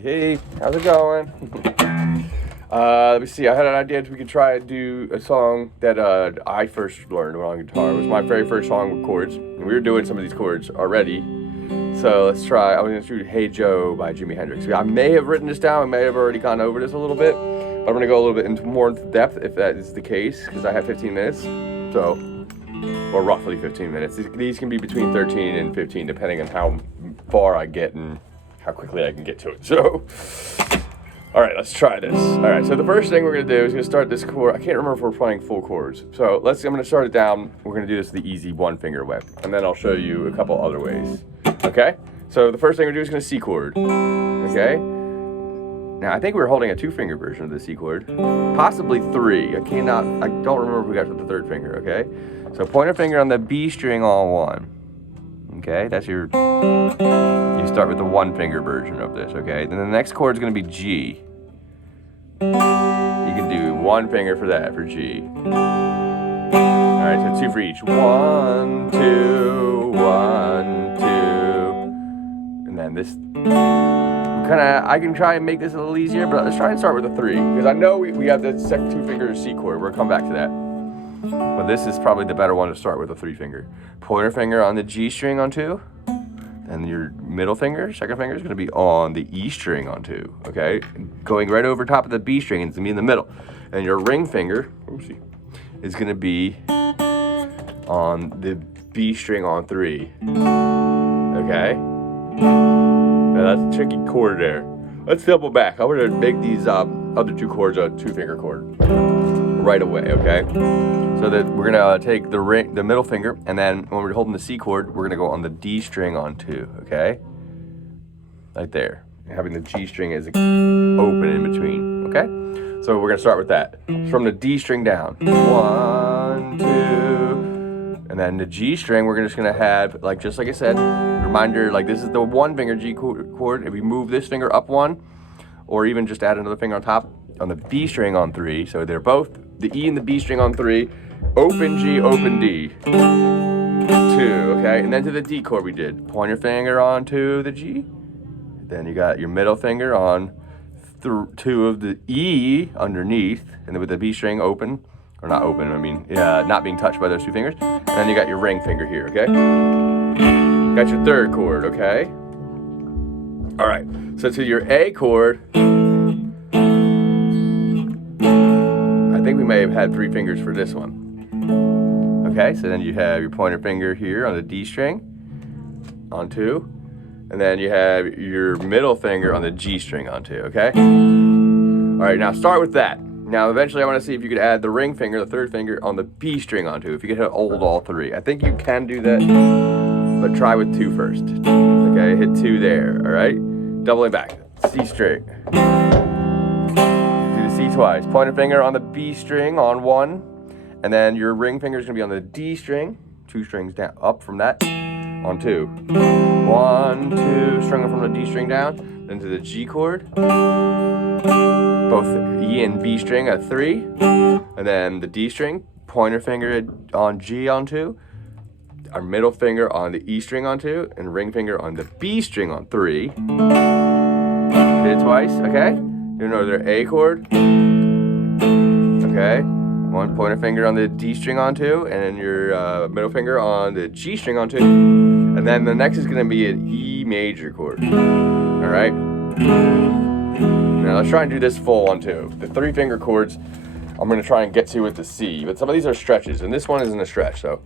Hey, how's it going? Let me see. I had an idea we could try to do a song that I first learned on guitar. It was my very first song with chords, and we were doing some of these chords already. So let's try. I was going to do "Hey Joe" by Jimi Hendrix. I may have written this down. I may have already gone over this a little bit, but I'm going to go a little bit more into depth if that is the case, because I have 15 minutes. So, or roughly 15 minutes. These can be between 13 and 15, depending on how far I get and how quickly I can get to it. So, all right, let's try this. All right, so the first thing we're gonna do is gonna start this chord. I can't remember if we're playing full chords. So I'm gonna start it down. We're gonna do this the easy one finger way, and then I'll show you a couple other ways. Okay? So the first thing we're gonna do is gonna C chord. Okay? Now I think we're holding a 2-finger version of the C chord, possibly 3. I don't remember if we got to the 3rd finger. Okay? So pointer finger on the B string on 1. Okay, that's your. You start with the 1-finger version of this, okay? Then the next chord is going to be G. You can do 1 finger for that, for G. All right, so 2 for each. 1, 2, 1, 2. And then this. I can try and make this a little easier, but let's try and start with a 3. Because I know we have the second 2-finger C chord. We'll come back to that. But this is probably the better one to start with, a 3-finger. Pointer finger on the G string on 2. And your middle finger, second finger, is going to be on the E string on 2, okay? Going right over top of the B string, and it's going to be in the middle. And your ring finger, is going to be on the B string on 3, okay? Now that's a tricky chord there. Let's double back. I'm going to make these other 2 chords a 2-finger chord right away, okay? So that we're gonna take the middle finger, and then when we're holding the C chord, we're gonna go on the D string on 2, okay? Right there, having the G string as open in between, okay? So we're gonna start with that. From the D string down, 1, 2, and then the G string, we're just gonna have, just like I said, reminder, this is the 1-finger G chord. If we move this finger up 1, or even just add another finger on top, on the B string on 3, so they're both the E and the B string on 3, open G, open D, 2, okay? And then to the D chord we did, pointer finger on 2 the G, then you got your middle finger on 2 of the E underneath, and then with the B string open, or not open, not being touched by those 2 fingers, and then you got your ring finger here, okay? Got your 3rd chord, okay? All right, so to your A chord, I think we may have had 3 fingers for this one. Okay, so then you have your pointer finger here on the D string, on 2, and then you have your middle finger on the G string on 2, okay? All right, now start with that. Now eventually I want to see if you could add the ring finger, the 3rd finger, on the B string on 2, if you could hold all 3. I think you can do that, but try with 2 first. Okay, hit 2 there, all right? Doubling back, C string. C twice. Pointer finger on the B string on 1, and then your ring finger is going to be on the D string, 2 strings down, up from that, on 2. 1, 2, string from the D string down, then to the G chord, both E and B string at 3, and then the D string, pointer finger on G on 2, our middle finger on the E string on 2, and ring finger on the B string on 3. Hit it twice, okay? Do another A chord, okay? 1 pointer finger on the D string on 2, and then your middle finger on the G string on 2, and then the next is going to be an E major chord. All right. Now let's try and do this full one too. The 3-finger chords, I'm going to try and get to with the C, but some of these are stretches, and this one isn't a stretch. So,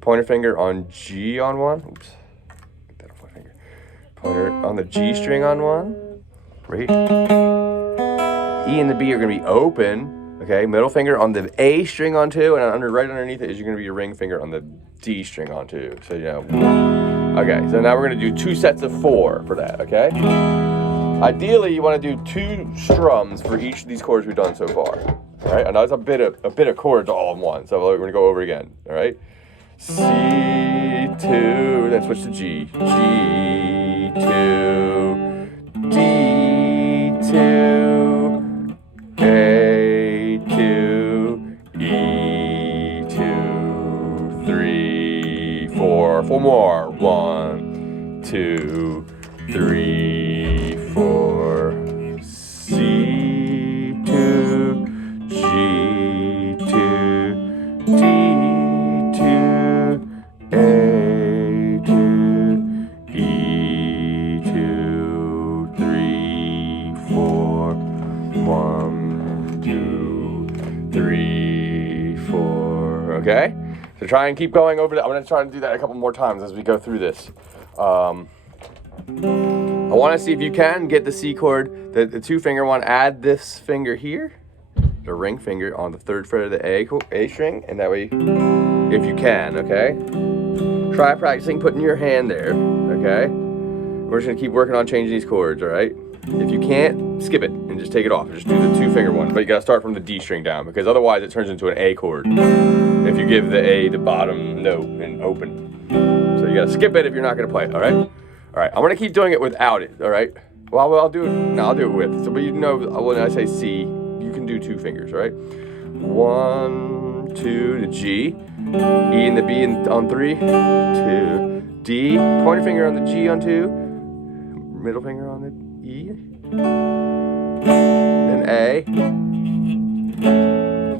pointer finger on G on 1. Oops. Get that off my finger. Pointer on the G string on 1. Great. E and the B are going to be open. Okay, middle finger on the A string on 2, and right underneath it is going to be your ring finger on the D string on 2. So okay, so now we're going to do 2 sets of 4 for that, okay? Ideally, you want to do 2 strums for each of these chords we've done so far. All right, I know it's a bit of chords all in one, so we're going to go over again, all right? C2, then switch to G. G2, D2, A2, E2, 3, 4. 4 more. 1, 2, 3, 4. okay? So try and keep going over that. I'm going to try and do that a couple more times as we go through this. I want to see if you can get the C chord, the 2-finger one, add this finger here, the ring finger on the 3rd fret of the A string, and that way, if you can, okay? Try practicing putting your hand there, okay? We're just going to keep working on changing these chords, all right? If you can't, skip it and just take it off. Just do the 2-finger one, but you got to start from the D string down, because otherwise it turns into an A chord if you give the A the bottom note and open. So you got to skip it if you're not going to play it, all right? All right, I'm going to keep doing it without it, all right? Well, I'll do it. No, I'll do it with. So, but you know, when I say C, you can do 2 fingers, right? 1, 2 to G, E and the B on 3, 2, D, pointer finger on the G on 2, middle finger on the E, then A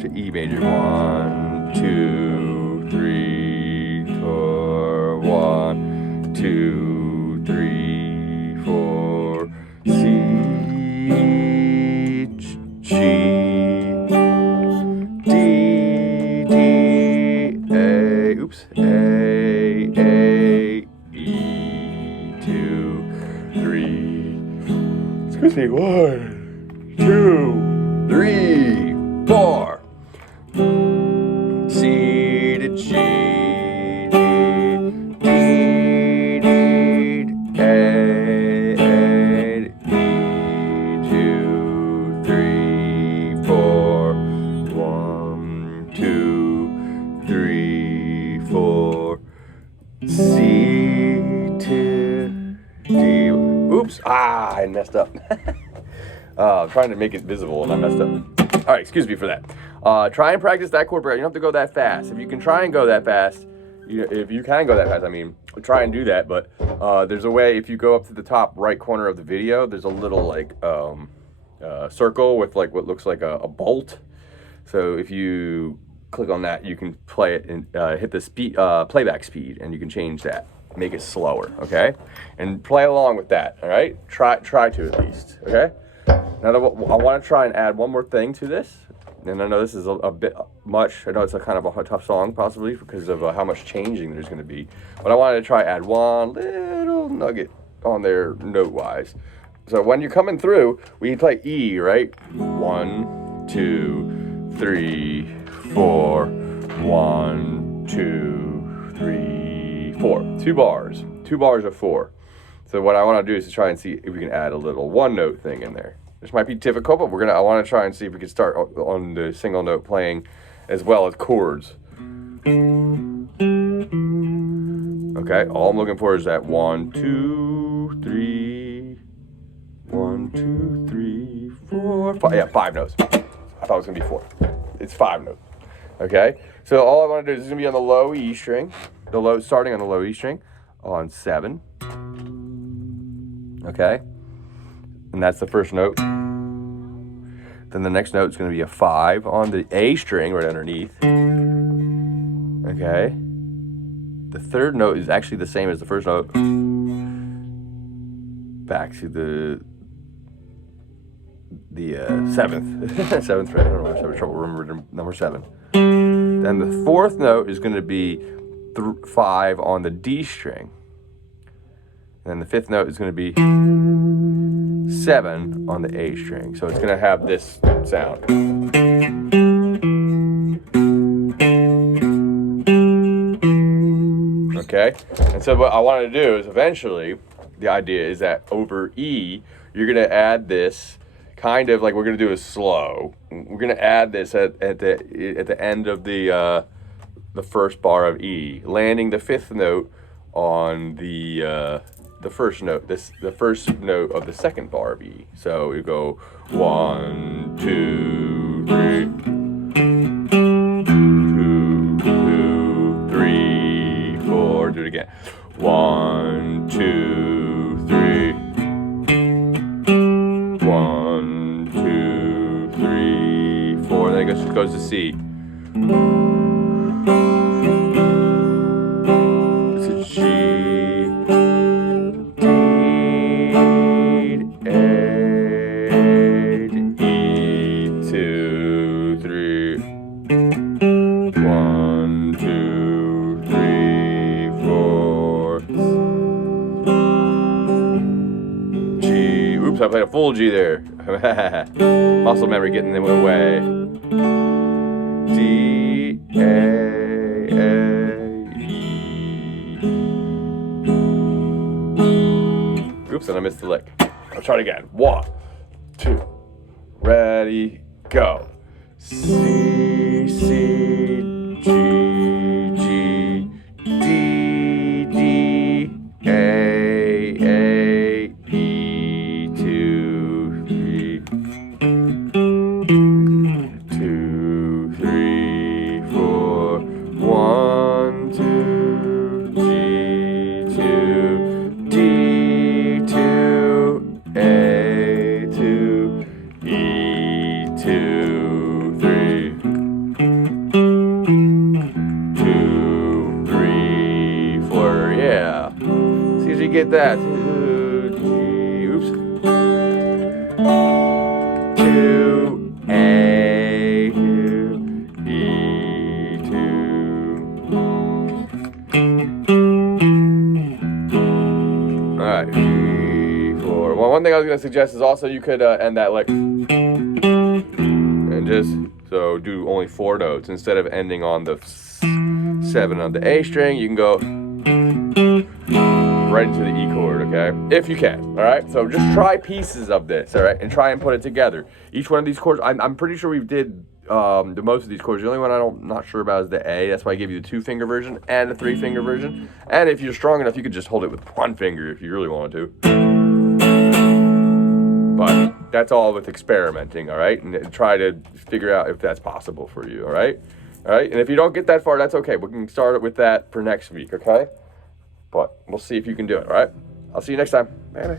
to E major. 1, 2, 3, 4, 1, 2, 3, 4, C, G, D, D, A, oops, A, E, 2, 3, excuse me, 1, 2, 3, 4, C to G, D, D, D, A, to E, 2, 3, 4, 1, 2, 3, 4, C to D. Oops, I messed up. I'm trying to make it visible and I messed up. All right, excuse me for that. Try and practice that chord break. You don't have to go that fast. If you can try and go that fast, if you can go that fast, I mean, try and do that. But there's a way, if you go up to the top right corner of the video, there's a little like circle with like what looks like a bolt. So if you click on that, you can play it and hit the speed, playback speed, and you can change that, make it slower, okay? And play along with that, all right? Try to at least, okay? Now I want to try and add one more thing to this. And I know this is a bit much. I know it's a kind of a tough song, possibly, because of how much changing there's going to be. But I wanted to try add one little nugget on there note-wise. So when you're coming through, we play E, right? 1, 2, 3, 4. 1, 2, 3, 4. 2 bars. 2 bars of 4. So what I want to do is to try and see if we can add a little one-note thing in there. This might be difficult, but I want to try and see if we can start on the single note playing as well as chords. Okay, all I'm looking for is that 1, 2, 3, 1, 2, 3, 4, 5. Yeah, 5 notes. I thought it was going to be 4. It's 5 notes. Okay, so all I want to do is going to be on the low E string, starting on the low E string on 7. Okay, and that's the first note. Then the next note is going to be a 5 on the A string right underneath. Okay. The third note is actually the same as the first note. Back to the 7th. 7th fret. I don't know, I'm having trouble remembering number 7. Then the fourth note is going to be 5 on the D string. And the 5th note is going to be 7 on the A string. So it's going to have this sound. Okay? And so what I wanted to do is eventually, the idea is that over E, you're going to add this kind of like we're going to do a slow. We're going to add this at the end of the first bar of E, landing the 5th note on the first note, the first note of the second bar of E. So you go 1, 2, 3, 2, 3, 4. Do it again. 1, 2, 3. 1, 2, 3, 4. Then it goes to C. It's a G. E, 2, 3, 1, Oops, I played a full G there. Muscle memory getting in the way. D, A, E. Oops, and I missed the lick. I'll try it again. 1, 2, ready, go. C, C, G, G, D, D, A, E, 2, 3. 2, 3, 4. 1, 2, G, 2, D, 2, A, 2, E, 2, 3. 2, 3, 4. Yeah. See if you get that. 2, G. Oops. 2, A, 2, E, 2. All right. 3, 4. Well, one thing I was gonna suggest is also you could end that lick and just so do only 4 notes instead of ending on the 7 on the A string. You can go right into the E chord, okay? If you can, all right? So just try pieces of this, all right? And try and put it together. Each one of these chords, I'm pretty sure we did the most of these chords. The only one I'm not sure about is the A. That's why I gave you the 2-finger version and the 3-finger version. And if you're strong enough, you could just hold it with 1 finger if you really wanted to. But that's all with experimenting, all right? And try to figure out if that's possible for you, all right? All right? And if you don't get that far, that's okay. We can start with that for next week, okay? But we'll see if you can do it, all right? I'll see you next time. Bye-bye.